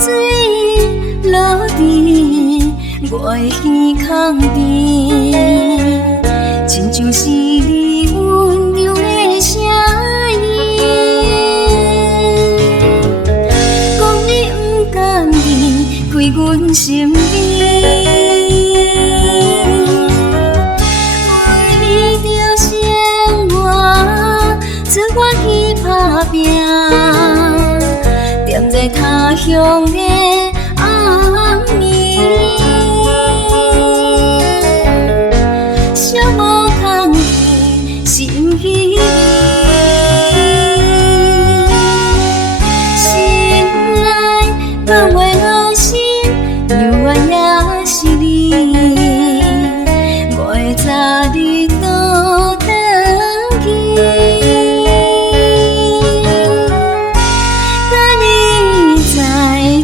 水落地，我的耳孔边，亲像是你温柔的声音。讲你不甘愿开阮心门，为着生活，自我去打拼。踮在他乡的暗暝，寂寞空气心稀微，心内放袂落心，犹原也是你。我会早日倒转去。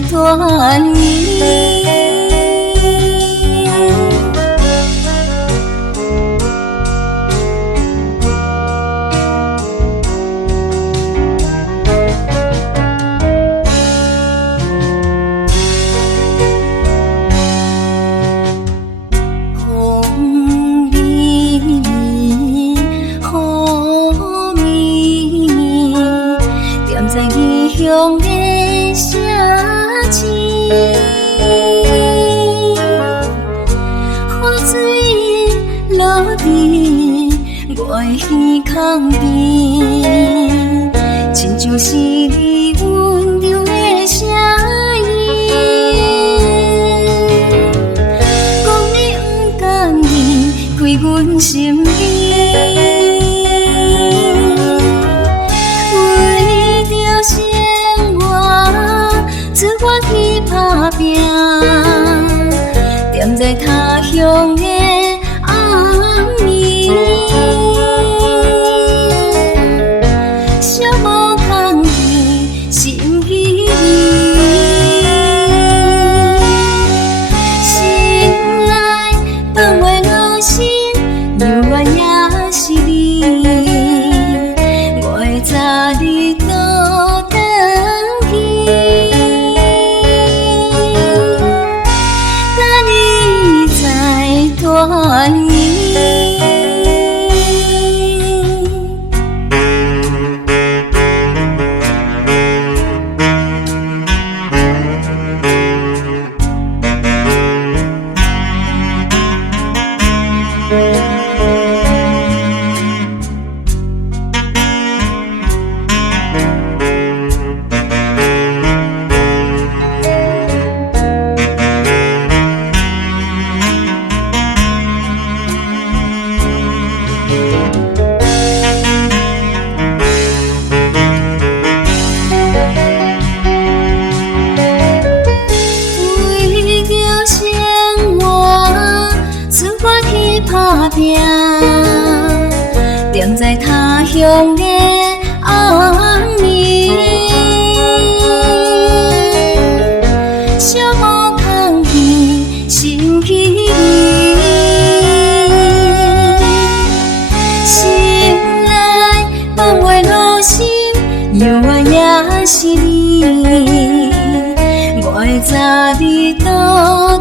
团圆，风微微，雨绵绵，踮在异乡的城市。雨水落地，我的耳孔边，亲像是你温柔的声音。讲你不甘愿开阮心门，为着生活，自我去打拼。踮在他乡的暗暝，寂寞空气心稀微，心内放袂落心，犹原也是你。我会早日倒转去。团圆。打拼，踮在他乡的暗暝，寂寞空气心稀微，心内放袂落心，犹原也是你。我会早日倒